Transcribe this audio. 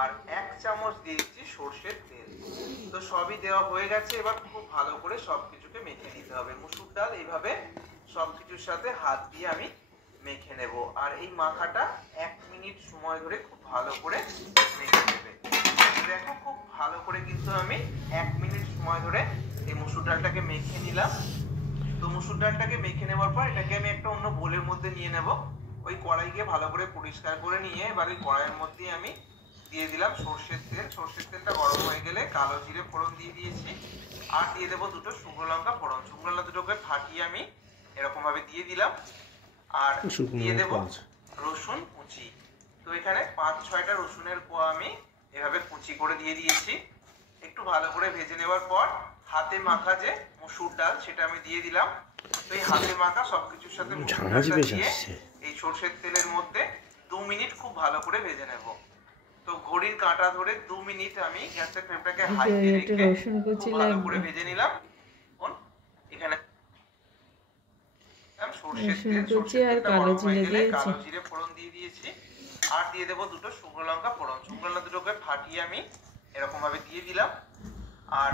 আর 1 চামচ দিয়ে দিচ্ছি সরষের তেল। তো সবই দেওয়া হয়ে গেছে। এবার খুব ভালো করে সবকিছুকে মেখে নিতে হবে। মসুর ডাল এইভাবে সবকিছুর সাথে হাত দিয়ে আমি মেখে নেব। আর এই মাখাটা 1 মিনিট সময় ধরে খুব ভালো করে মেখে নেবে। দেখো খুব ভালো করে কিন্তু আমি 1 মিনিট সময় ধরে এই মসুর ডালটাকে মেখে নিলাম। তো মসুর ডালটাকে মেখে নেওয়ার পর এটাকে আমি একটা অন্য বোলের মধ্যে নিয়ে নেব। ওই কড়াইকে ভালো করে পরিষ্কার করে নিয়ে এবার ওই কড়াইয়ের মধ্যে আমি দিয়ে দিলাম সরষের তেল। সরষের তেলটা গরম হয়ে গেলে কালো জিরে ফোড়ন দিয়ে দিয়েছি। আর দিয়ে দেবো দুটো শুকনো লঙ্কা ফোড়ন। শুকনো লঙ্কা দুটোকে ফাটিয়ে আমি এরকম ভাবে দিয়ে দিলাম। আর দিয়ে দেবো রসুন কুচি। তো এখানে 5-6টা রসুনের কোয়া আমি এভাবে কুচি করে দিয়ে দিয়েছি। একটু ভালো করে ভেজে নেওয়ার পর হাতে মাখা যে মসুর ডাল সেটা আমি দিয়ে দিলাম। তো এই হাতে মাখা সবকিছুর সাথে মসুর ডালটা দিয়ে এই সরষের তেলের মধ্যে 2 মিনিট খুব ভালো করে ভেজে নেব। তো ঘড়ির কাঁটা ধরে 2 মিনিট আমি গ্যাসের ফ্লেমটাকে হাইতে রেখে খুব ভালো করে ভেজে নিলাম। এখানে সরষের তেল, সরষের তেলটা গরম হয়ে গেলে কালো জিরে ফোড়ন দিয়ে দিয়েছি। আর দিয়ে দেবো দুটো শুকনো লঙ্কা ফোড়ন। শুকনো লঙ্কা দুটোকে ফাটিয়ে আমি এরকম ভাবে দিয়ে দিলাম। আর